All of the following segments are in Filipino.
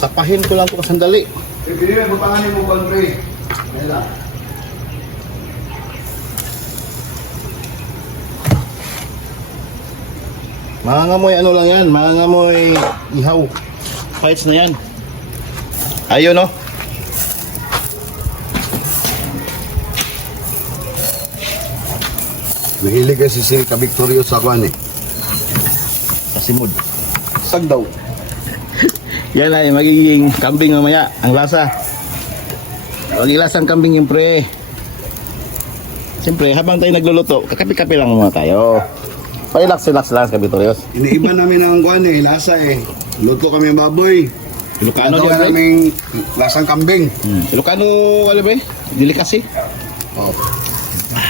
Tasapahin ko lang ito sandali. Sige, butanganin mo ba, pre? Kaya Mangangamoy ano lang yan, mangangamoy ihaw. Fights na yan. Ayun no. Mahilig kasi si Ka Victorio sa kwan eh. Kasimod. Sagdaw. Yan ay magiging kambing mamaya, ang lasa. Pag ilasang kambing yung pre. Siyempre, habang tayo nagluluto, kakapi-kapi lang muna tayo. Pa-relax-relax lang, kabitorios. Iniiba namin ang kwan eh, lasa eh. Luto kami ng baboy. Ilocano din, pre. namin lasang kambing. Hmm. Ilocano, ano pre? Delicacy. Oh,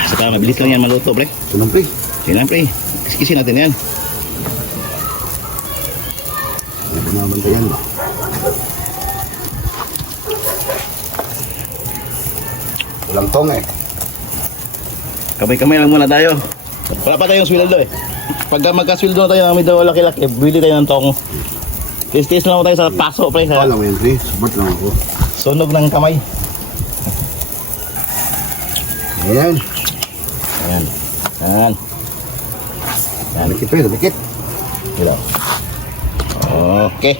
Saka mabilis lang yan maluto, pre. ito pre. Sige lang, pre. Kiskisin natin yan. Ano naman ito yan? Walang tong eh. Kamay-kamay lang muna tayo. Wala pa tayong sweldo eh. Pagka magka-sweldo na tayo ng medyo laki-laki, bili tayo ng tong. Tis-tis lang tayo sa paso, pre. Sa Wala mo yan, pre. Support lang ako. sunog ng kamay. Ayan. Ayan. Ayan. Ayan. Dikit, pre. Dikit. Dito. Okay.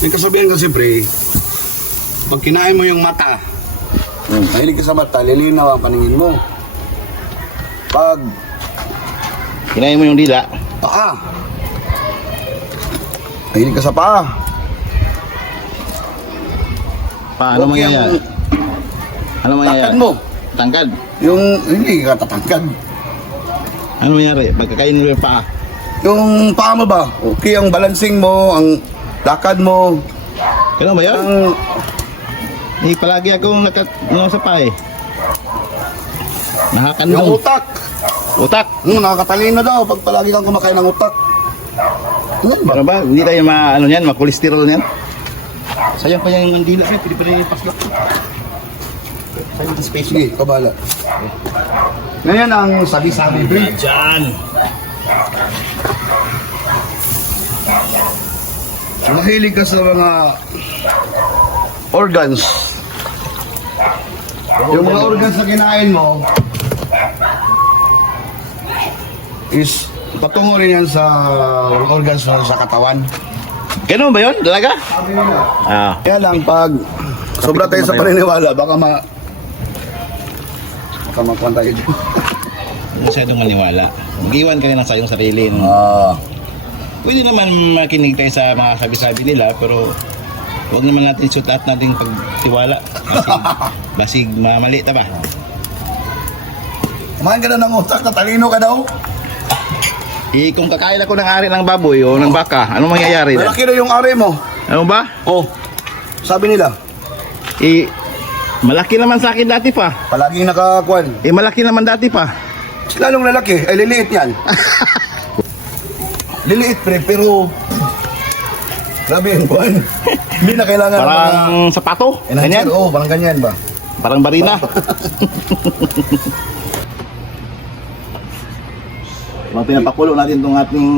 Yung kasabihan kasi, pre, pag kinain mo yung mata, Hmm. mahilig ka sa mata, lilinaw ang paningin mo. Pag Kinain mo yung dila. paa, mahilig ka sa paa. Paano Okay, mangyayari? ang Ano mangyayari? Takad mo. Tangkad. Yung hindi ka tatangkad. Ano mangyayari? Pagkakain mo yung paa. Yung paa mo ba? Okay ang balancing mo, ang lakad mo, Kailan ba yun? ang Eh, palagi akong nakat... Ano sa paa eh. yung Nakakandong. utak. Utak. Hmm, nakakatalino daw pag palagi kang kumakain ng utak. Ba? Ano ba? Hindi tayo ma... Ano yan? Ma-cholesterol yan? Sayang pa yung dila. Eh, pwede pa rin ipaslak. Sayang yung space Sige, kabala. Ngayon ang sabi-sabi, bro. Diyan. Mahilig ka sa mga organs. Yung mga organs na kinain mo is patungo rin yan sa organs na sa katawan. Ganun ba yun? Talaga? Ah. Kaya lang pag sobra tayo sa paniniwala, baka ma baka makuha tayo dyan. Masyadong maniwala. Mag-iwan ka rin ng sayong sarili. No? Ah, Pwede naman makinig tayo sa mga sabi-sabi nila, pero huwag naman natin shoot out natin pagtiwala. Basig, basig mamali, ta ba? kumain ka na ng utak, tatalino ka daw. Eh, kung kakain ako ng ari ng baboy o ng baka, ano mangyayari? na? Malaki na yung are mo. Ano ba? Oh, sabi nila, Eh, malaki naman sa akin dati pa. palaging nakakuan. Eh, malaki naman dati pa. Lalong lalaki, ay liliit yan. liliit pre, pero grabe yung kuan. Hindi na kailangan ng mga Parang sapato. Ganyan. Oh, parang ganyan ba? Parang barina. Mga pinapakulo natin itong ating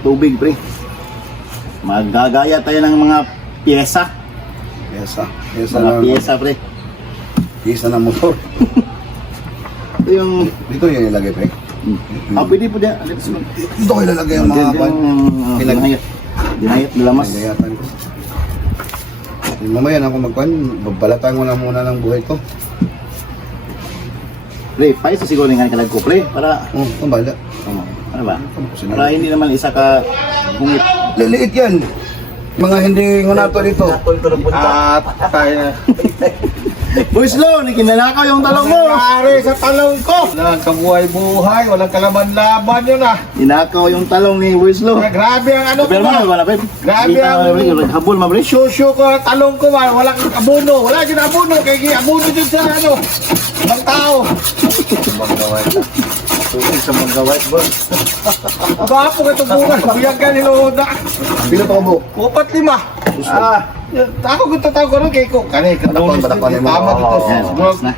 tubig, pre. Magagaya tayo ng mga pyesa. Yes, ah. Yes, Mga ah. pyesa, pre. Yes, na ng motor. Ito yung... Dito yung ilagay pre. Ah, pwede po dyan. Dito ko ilalagay ang mga kuan. Yung Pinag- dinayat. Dinayat, nilamas. Gayatan ko. Yung Mamaya na ako magkuan, babalatan ko na muna ng buhay ko. Pre, paisa siguro nga kalag ko, pre. Para... Oh, ang bala. Oh, ano ba? Para hindi naman isa ka bungit. Liliit yan. Mga hindi ngunato dito. At kaya. Boys Lo, ni kinalakaw yung talong mo. Nangyari sa talong ko. Nagkabuhay-buhay, walang kalaban-laban yun ah. Inakaw yung talong ni Boys Lo. Kaya grabe ang ano ko Pero ba? mo, wala pa. Grabe ang- Habol, mabri. Shusyo ko ang talong ko ba? Walang abono. Wala dyan abono. Kaya abono dyan sa ano. Ibang tao. Tubig sa mga white boy. Aba po ka itong bukas. Biyag ka niloda. Pila pa mo? Upat lima. Ah, ako kung tatawag ko rin kay ko. Kani, Badakpan, katulis. badakpan yung mga- Tama dito. Mga na.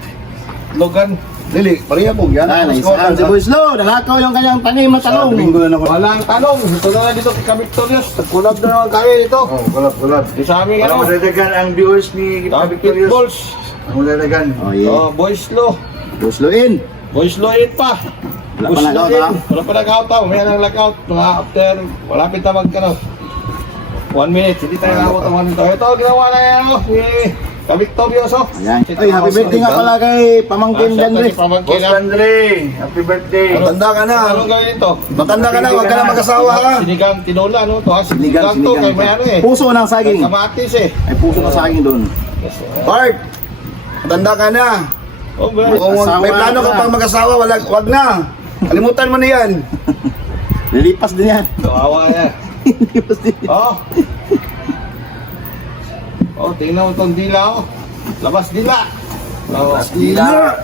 Logan. Lili, pareha po. Yan Ah, ang naisahan si Boy Slow. Nalakaw yung kanyang tanim na Sa talong. na. Walang tanong. Ito na dito kay Victorious. Nagkulab na naman kayo dito. Oh, kulap, kulap. Di sa Para ano. madadagan ang viewers ni Victorious. balls. Ang madadagan. Oh, yeah. Oh, boys low. Boy Slow in. Boys low it pa. Wala pa Boys nag-out, low in. ha? Wala pa nag-out ha. May nang lockout. Mga after. Malapit na mag ano. One minute. Hindi tayo nakabot ang one minute. Ito, ginawa na yan ano. Si Ka-Victorioso. Ayan. Ay, happy birthday nga pala kay Pamangkin Dandre. Pamangkin Boss na. Andre, happy birthday. Matanda ka na. Anong gawin ito? Matanda ka na, huwag ka na mag-asawa ha. Sinigang tinola, ano to ha? Sinigang, Sinigang to, kay may ano eh. Puso ng saging. Kamatis eh. Ay, puso ng saging doon. Bart, matanda ka na. Oh, may plano ka pang mag-asawa, wala, wag na. Kalimutan mo na yan. Lilipas din yan. Kawawa yan. Yan. Oh. Oh, tingnan mo itong dila oh. Labas dila. Oh, Dila.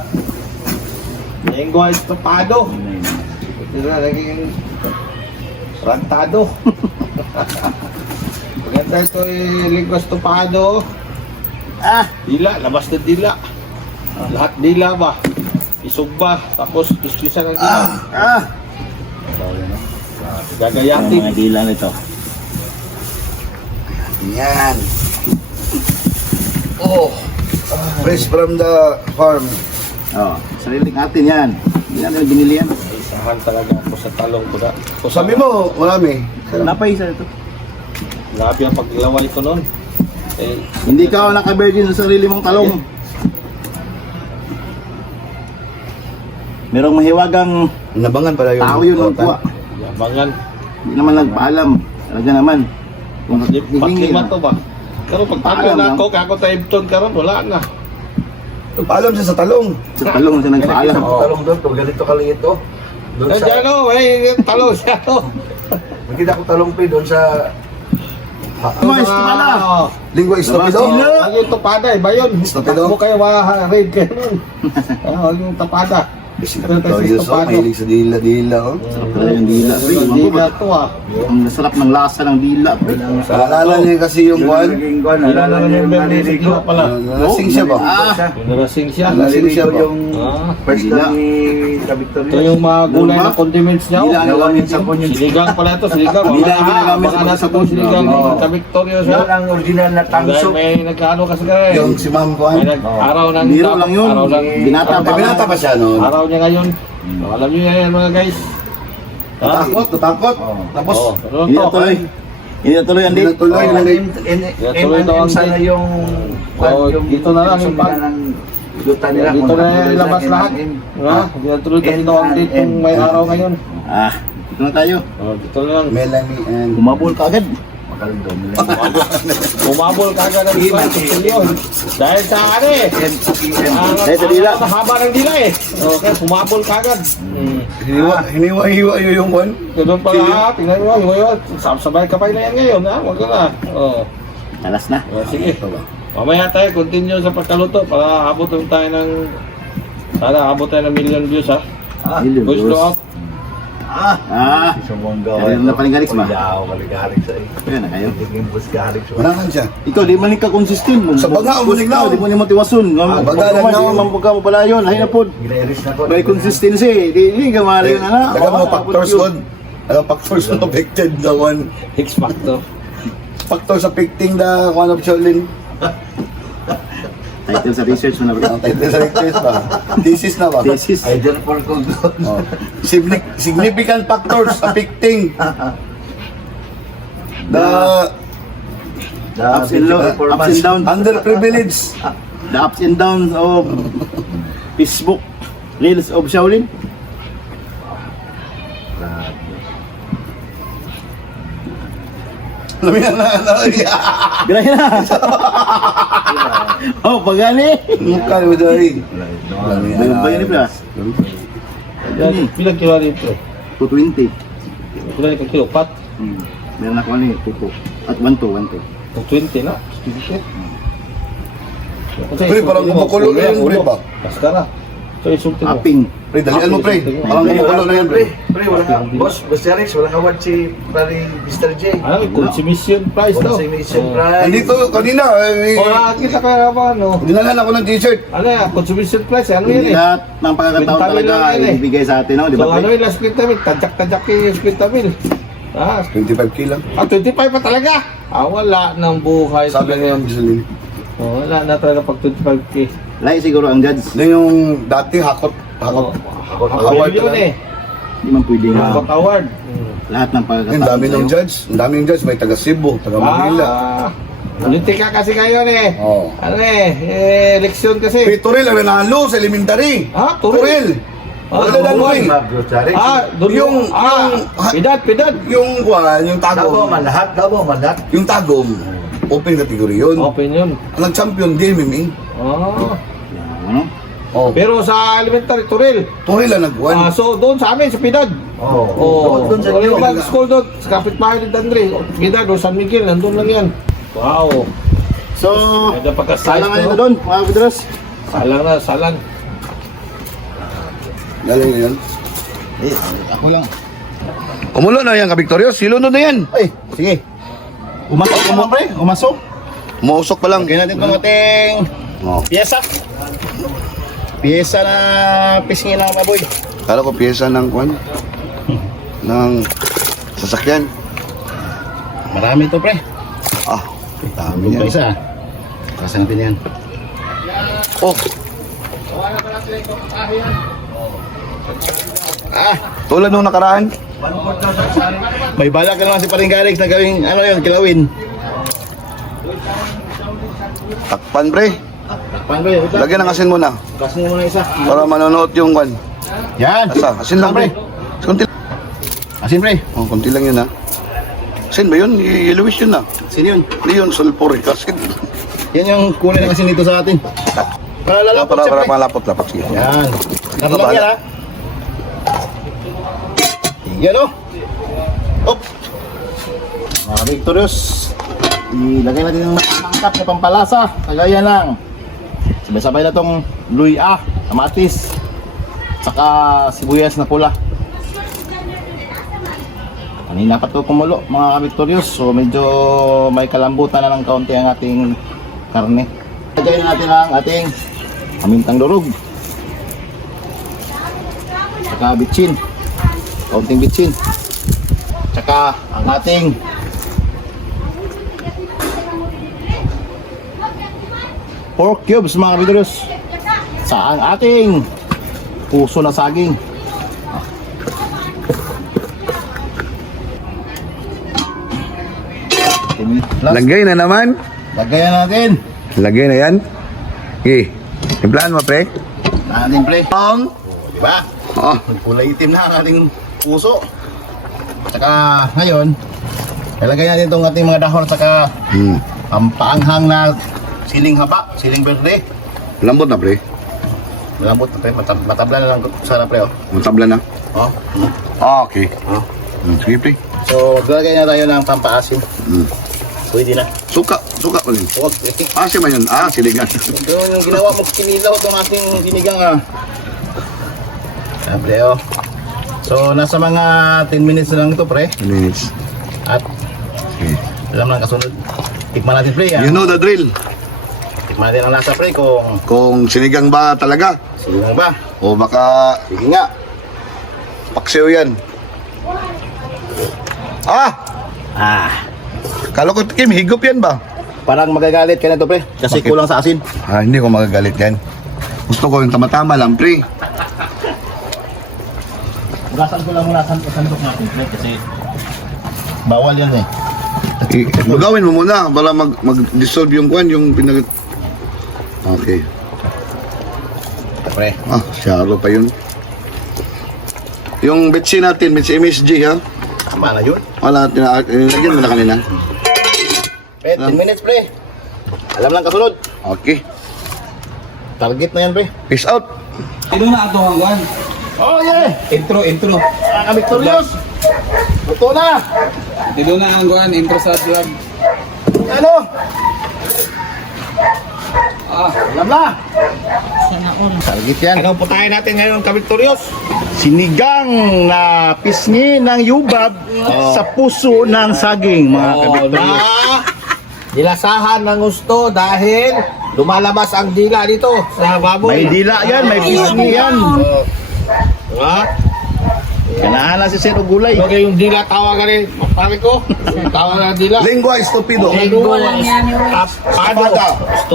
lengua estopado. Ito na, naging rantado. Maganda ito eh, lengua estopado. Ah, Dila, labas na dila. Lahat dila ba? Isog ba? Tapos kiskisa ng dila. ah. Ang Gagayatin. mga dila nito. Yan. Oh, fresh from the farm. Oh, sariling atin yan. Hindi natin binili yan. Isahan talaga ako sa talong ko na. Kung Sabi mo, marami. Napay isa ito. Grabe ang paglaway ko noon. Eh, Hindi ka naka-virgin sa sarili mong talong. Merong mahiwagang Nabangan pala yung tao yun ang kuha. Yabangan. Hindi naman nagpaalam. Talaga naman. Kung na. to ba? Pero pag tayo Paalam na ako, kako tayo ibton karon wala na. Paalam siya sa talong. Sa talong siya nagpaalam. Oo. Talong doon, pag ganito kaliit to. Doon sa, Nandiyan o, may talo siya to. nakita ko talong pa doon sa estimala? Ah, lingua estupido. Sila. Ang yung tapada, iba yun. Estupendo. Takbo kayo, ma-raid kayo nun. Ah, yung tapada. Si Victorious, oh, mahilig sa dila-dila. Oh. Sarap talaga yung dila. Pre, Yung dila to ah. Ang sarap ng lasa ng dila. pre. Naalala niya kasi yung kwan. Nalala niya yung naliligo pala. Nalasing siya ba? Ah, Yung narasing siya. Nalasing siya ba? Ah, First time ni ito Victorious. yung mga gulay na condiments niya. Dila oh. sa Sinigang pala ito, sinigang. Dila ang Baka- ginagamit baka sa nasa pagsapon. itong sinigang Oo. ng Ka-Victorious. Yan ang original na tangso. may nagkaano kasi kayo. Yung si Ma'am Kwan. nag-araw ng Biro lang yun. Araw. Binata binata pa siya noon. Araw niya ngayon. So, alam niyo yan mga guys. Natakot, natakot. Tapos, Oh, hindi to? na tuloy. Hindi na tuloy ang hindi date. na tuloy. Oo. Nag- tuloy daw ang sana yung... Oh, dito na lang yung pag- Luta nila. Dito na natuloy ilabas lahat. Ha? Hindi na tuloy kasi daw ang date kung may araw ngayon. Ah, dito na tayo. Oh, dito na lang. Melanie and... Umabol ka agad. Makalindom. Umabol ka agad ng Iman, milyon. Dahil sa ano eh. Ang Dahil sa dila. ang haba ng dila eh. Okay, umabol ka agad. Hmm. Hiniwa, hiniwa-hiwa yun yung kwan. Ganun pala ha. Tingnan mo, yung yun. Sabay kapay na yan ngayon ha. Huwag ka na. Oh. Talas na. Oh, sige. Mamaya tayo, continue sa pagkaluto para abot tayo ng sana abot tayo ng million views ha. Million Push views. to up. Ah, ah. Meron na paling galis ba? Ayun na kayo. Manahan siya. Ikaw, di man ka consistent. Sa baga, bulig na. Di mo ni motiwason. Ah, baga, lang na. di man pagka pala yun. Lahi na po. May consistency. Di, di ka mali yun na. Daga mo factors on. Ano factors on affected the one. X Factor. Factors affecting the one of Shaolin. Title sa research mo na bro. Ang title sa lectures ba? Thesis na ba? Thesis. Idol for Oh. Signi- Significant factors affecting the Ups and downs. Ups and downs. underprivileged. The ups and downs of Facebook. Reels of Shaolin. Yan na, na, Grabe na. oh, pagani. Mukha mo dahil. Ayun ba yun ni Plas? Yan, Pilang kilo dito. 220. Pilang ka kilo? Pat? Hmm. Meron ako eh, tuko. At 1 to, 1 to. 20 na. Sige. Pre, parang kumukulo na yun, pre, ba? Kaskara. Ito isulti mo. Aping. Pre, dalian mo, pre. Parang gumugulo na yan, pre. Pre, wala ka. Boss, Boss Jarix, wala ka award si Pari Mr. J. Ano, consumption price daw. Consummation Oh. prize. Nandito, kanina, eh, O, nakakita ka na ba, ano? dinalan ako ng t-shirt. Ano yan, consumption price, ano yun Hindi eh? lahat ng pagkakataon talaga yan eh. ibigay sa atin, no? Di So ba? ano pre? yung last namin? Tadyak-tadyak yung namin. Ah, 25k lang. ah, 25 pa talaga? Ah, wala ng buhay. Sabi nga yung Giseline. Oh, wala na talaga pag 25k. Lai siguro ang judge. Na yung dati hakot, hakot. ako award yun lang. eh. Hindi man pwede na Hakot award. lahat ng Ang pagkakataon. dami ng judge. Ang dami ng judge. May taga Cebu, taga Manila. Ah, Uniti ka kasi ngayon eh. Oh. Ano eh, eh, eleksyon kasi. Hey, Toril ang nanalo sa elementary. Ah, Toril? Toril. Ah, Wala na Jarix. Ah, doon Yung- yung, ah, yung- pidad, pidad. Yung kwan, yung Tabo tagom. man lahat, tabo man lahat. Yung tagom, open category yun. Open yun. Ang nag-champion di MMA. Oh. Ano? Oh. Pero sa elementary, Turil. Toril ang nagwan. Ah, so doon sa amin, sa Pidad. Oo. Oh, Doon sa inyo. yung mag-school doon, sa kapitbahay ni Dandre. Pidad o San Miguel, nandun lang yan. Wow. So, salang no? ito doon, mga kapidros. Salang na, salang. Galing na yan. Eh, ako lang. Kumulo na yan, ka-Victorious. Silunod na yan. Ay, sige. Umasok ka mo, pre. Umasok. Umuusok pa lang. Lagyan natin itong ating Oh. pyesa. Pyesa na pisngin ng baboy. Kala ko pyesa ng kwan. ng sasakyan. Marami ito, pre. Ah, dami yan. isa. Kasi natin yan. Oh, Ah, tulad nung nakaraan. may balak ka naman si Paring Garix na gawing, ano yun, kilawin. Takpan, pre. Wait lang. Lagyan ng asin muna. Mo muna isa. Para manonood yung kwan. Yan. Asa, asin lang, pre. Kunti Asin, pre. Oh, kunti lang yun, ha. Asin ba yun? Yellowish yun, ha. Asin yun. Hindi yun, sulfuric acid. Yan yung kulay ng asin dito sa atin. Para Para, lalapot para, siya, para pre. malapot-lapot. Sige. Yan. Tatlo Bahala. yan, ha. Yan, oh. Op. Mga Victorious. Ilagay natin yung mangkap na pampalasa. Kagaya lang. Sabay-sabay na tong luya, kamatis, saka sibuyas na pula. Kanina pa ito kumulo mga ka-Victorious. So medyo may kalambutan na ng kaunti ang ating karne. Lagay na natin ang ating amintang durog. Saka bitchin. Kaunting bitchin. Saka ang ating pork cubes mga kabidros. Sa ang ating puso na saging. Last, Lagay na naman. lagayan natin. Lagay na yan. Okay. Timplahan mo, pre. Ang ating plate. Pong. Diba? Oh. Kulay itim na ang ating puso. Saka ngayon, ilagay natin itong ating mga dahon saka Hmm. ang paanghang na siling haba, siling berde. Lambot na, pre. Malambot na pre, matab matabla na lang sana pre oh. Matabla na. oh. Ah, okay. oh. Hmm, Sige, pre. So, maglagay na tayo ng pampaasim. Hmm. Pwede na. Suka. Suka pa rin. Huwag. eh. Ah, man yun. Ah, siligan. Ito yung ginawa mo kinilaw itong ating sinigang ah. Ah, pre oh. So, nasa mga 10 minutes na lang ito pre. minutes. At Okay. alam lang kasunod. Tikman natin pre. ah. You know the drill. Tikman natin ang lasa pre kung Kung sinigang ba talaga. sinigang ba. O baka Sige nga. paksiw yan. Ah! Ah, Kala ko, Kim, higop yan ba? parang magagalit ka na to pre. Kasi Bakit? kulang sa asin. Ah, hindi ko magagalit yan. Gusto ko yung tama-tama lang, pre. Ugasan ko lang muna sa sandok natin pre kasi bawal yan eh. Lugawin mo muna para mag mag-dissolve yung kwan, yung pinag... Okay. Pre. Ah, syaro pa yun. Yung betsi natin, betsi MSG ha. Tama na yun. Wala, tina- eh, lagyan mo na kanina. Pre, 10 minutes pre. Alam lang kasunod. Okay. Target na yan pre. Peace out. Ino na ato hanggan. Oh yeah! Intro, intro. Mga victorious! Luto na! Ino na ang guan, intro sa vlog. Ano? Ah, Alam na! Target yan. Anong putahin natin ngayon, Kabiktorios? Sinigang na pisngi ng yubab sa puso ng saging, mga Oh, na nilasahan ng gusto dahil lumalabas ang dila dito sa baboy. May dila yan, may pisngi yan. Ha? Ganahan na si Sir Ugulay. Okay, yung dila tawagan rin. Pare ko, tawag na dila. Lingua estupido. Linggo, lang yan, yung- tapado.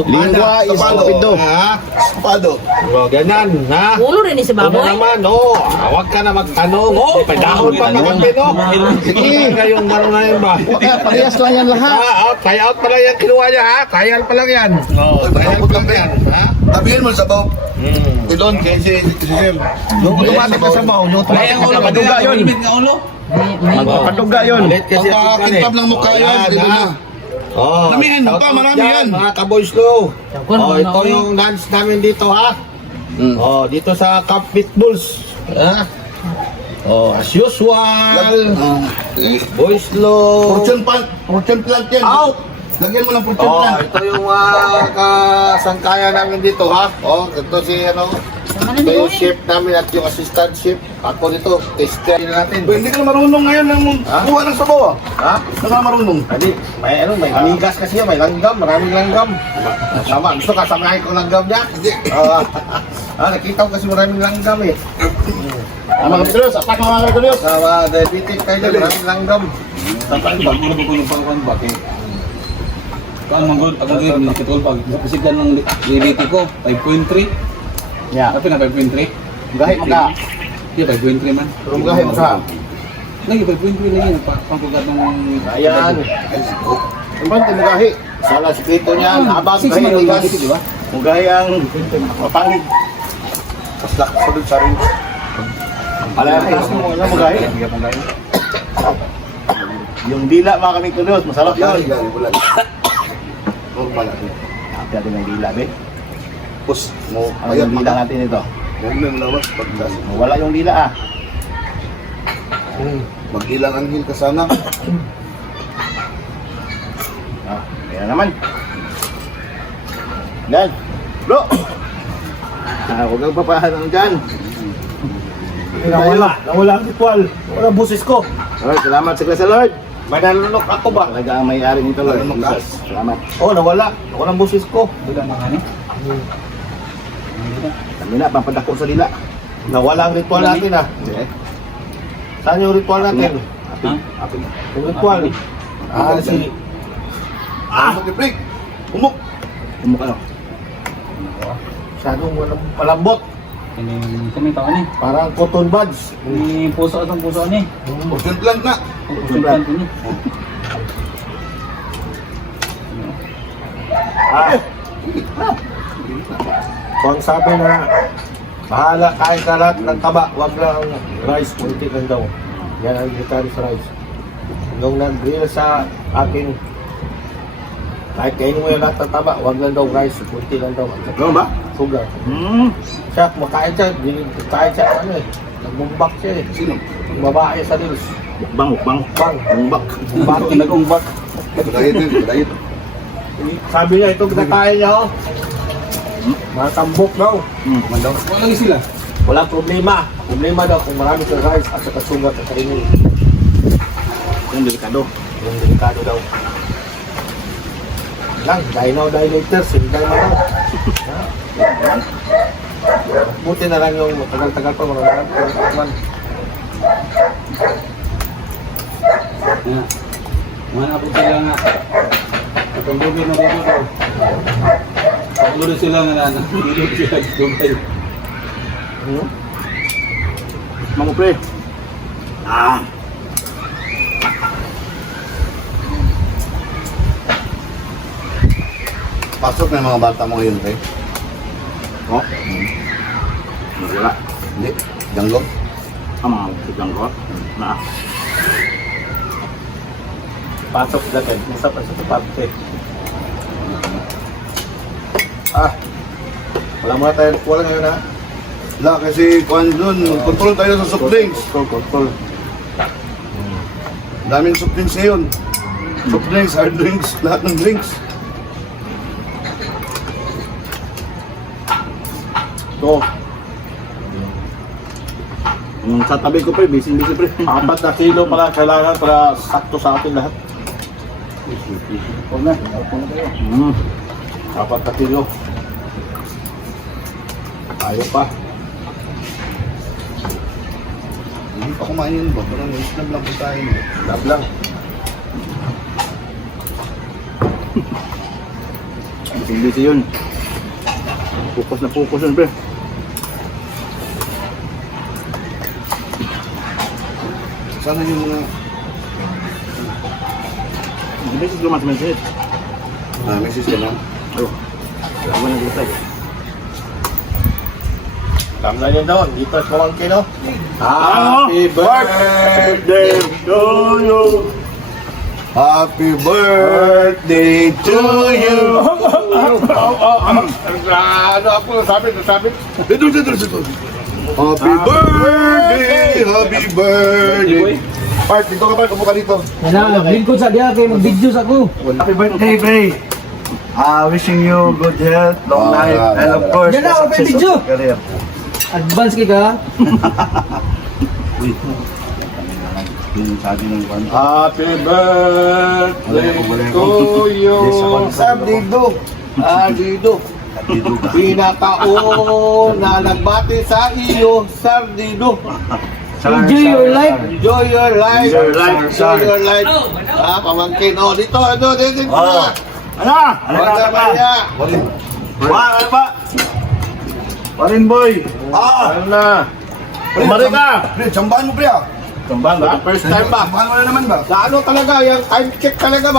Lingua istupido. Ha? Estupado. O, ganyan, ha? Ulo rin ni si Ano baboy. naman, oh, huwag ka na magtanong. Oh, padahon pa naman din, oh. Sige, kayong na yun ba? Eh, parehas lang yan lahat. Ah, out, try out pa lang yan kinuha niya, ha? Trial pa lang yan. Oh, trial pa lang yan, ha? Tabihin mo sa baw. Hmm. Idon kay si si Sir. Yung automatic na sa baw, yung automatic na sa baw. Paduga yun. Magpapaduga yun. Ulit kasi ang Pagkakintab ng mukha Ayan, dito ha? na. Oh, Damihan mo pa, marami yan. Mga kaboys ko. Kun, Oh, ito yung lunch namin dito, ha? Mm. Oh, dito sa Camp Pitbulls. Ha? Oh, as usual. Ah, eh, Boys Low. Fortune plant, fortune plant yan. Out! Lagyan mo ng fortune Oh, plant. ito yung uh, kasangkaya namin dito, ha? Oh, ito si, ano, na ito yung chef namin at yung assistant chef. Ako dito, tester natin. Ba, hindi ka na marunong ngayon ng Ha? kuha ng sabaw ah. Ha? Hindi ka na marunong. Hindi, may ano, may migas kasi yan, may langgam, maraming langgam. Tama, gusto ka samahin ko langgam niya? Hindi. Ah, ah, nakita ko kasi maraming langgam eh. Ah, mga kabiktoryo, atak mga kabiktoryo. Sa uh, diabetic tayo maraming langgam. Tatay ba? Ano ba kung pangkuhan ba? Kaya, Kung manggod, ako din, nakitol pag napasigan ng reality ko, 5.3. Yeah. Tapi na 5.3? Gahi mo ka. Yeah, 5.3 man. Pero gahi mo ka. Lagi, 5.3 lagi. pa- Pangkugat ng... Ayan. Ang bante mo gahi. Sana sikreto niya, habang Six kayo man ang ba? Kung gahi ang mapangit. Mas lakas ko dun sa rin. Alam mo, alam mo gahi. Yung dila mga kabiktoryo, masarap Yan, yun. Normal lang. Happy natin ng dila, be. Pus, mo, Ano ayan, yung dila natin ito? Huwag nang lawas pagkas. Wala yung dila ah. Mag-ilang anghel ka sana. Ah, kaya naman. Yan. Bro! Ah, huwag kang papahanang dyan. Nawala, nawala ang ritual. Wala busis ko. Alright, salamat sa sa Lord. May nalunok ako ba? Talaga ang may-ari nito, Lord. Jesus. Salamat. Oh, nawala. Nawala ang busis ko. Wala na kani. Kami na, pampadako sa dila. Nawala ang ritual natin ah. Saan yung ritual natin? Happy na. Yung ritual. Ah, si... Ah! Umok! Tumuk ano? Masyadong palambot. Kani, kami tao ni. Parang cotton buds. Ni puso atong puso ni. Fortune plant na. Puso plant ni. Ah. Kung sabi na bahala kain ka lahat ng taba, wag lang rice, kunti lang daw. Yan ang sa rice. Nung nag-grill sa akin, kahit kainin mo yung lahat ng taba, wag lang daw rice, kunti lang daw. Ganun ba? Sugar. Hmm. Siya, kumakain siya, hindi kain siya, ano eh, nagbumbak siya eh. Sino? Babae sa reels. Mukbang, mukbang. Bang, Bumbak. bumbak. Nag-umbak. Dahil din, dahil. Sabi niya, ito kinakain niya oh. Mga tambok daw. Hmm. Wala lagi sila. Walang problema. Problema daw kung marami kang rice at saka sugat at kainin. Yung delikado. Yung delikado daw. Lang, later, sinday mo daw. Ha? Buti na lang yung tagal-tagal pa, man. Nga. Mga apo sila nga. Atong dubi na dito daw. Paglulo sila nga na. Dito sila sa Dubai. Hmm? Mango pre. Ah. Pasok na mga bata mo ngayon, pre. Oh. Wala. Hindi. Janggong. Ang mga ko. Na. Pasok sila kayo. Masa pa sa tapate. Ah. Wala muna tayo. Wala ngayon ha. Wala, kasi kuhan doon, control tayo sa soft drinks. Control, control. Daming soft drinks ngayon. Soft drinks, hard drinks, lahat ng drinks. Ito, Yung sa tabi ko pre, busy busy pre. apat na kilo pala kailangan para sakto sa atin lahat. Ito na, ito na kayo. Mm. Apat na kilo. Ayaw pa. Hindi pa kumain yun ba? Parang islam lang po tayo. Lab lang. Busy busy yun. Focus na focus yun pre. Sana yung mga... Mas mensit? Ah, may system lang. Oh. Ako na dito. Alam na niyo doon. Dito sa pamangkin, no? Ah, Happy birthday to you. Happy birthday to you! Ano ako sabi, sabi. Dito, dito, dito. Happy birthday! Happy birthday! Part, dito ka pa, kumuha dito. Yan na, lingkod sa diya kay mag-video sa ko. Happy birthday, Bray! Uh, wishing you good health, long Ah, life, yeah, and of yeah. course, Yan na, open success video. of your career. Advance ng kwan. Happy birthday to you. Sardido. Sardido. Dito ka. Pinakaon na nagbati sa iyo, Sardido. Enjoy your life. Enjoy your life. Enjoy your life, Enjoy your life. Ah, pamangkin. Oh, dito, dito, dito. dito. Ah. Ano? Wala ba niya? Wa, ano ba? Warin boy! Ah! Ano na? Kumari ka! Pre, chambahan mo pre ah! Kambang ka? First time ba? Chambahan mo na naman ba? Sa ano talaga, yung time check talaga ba?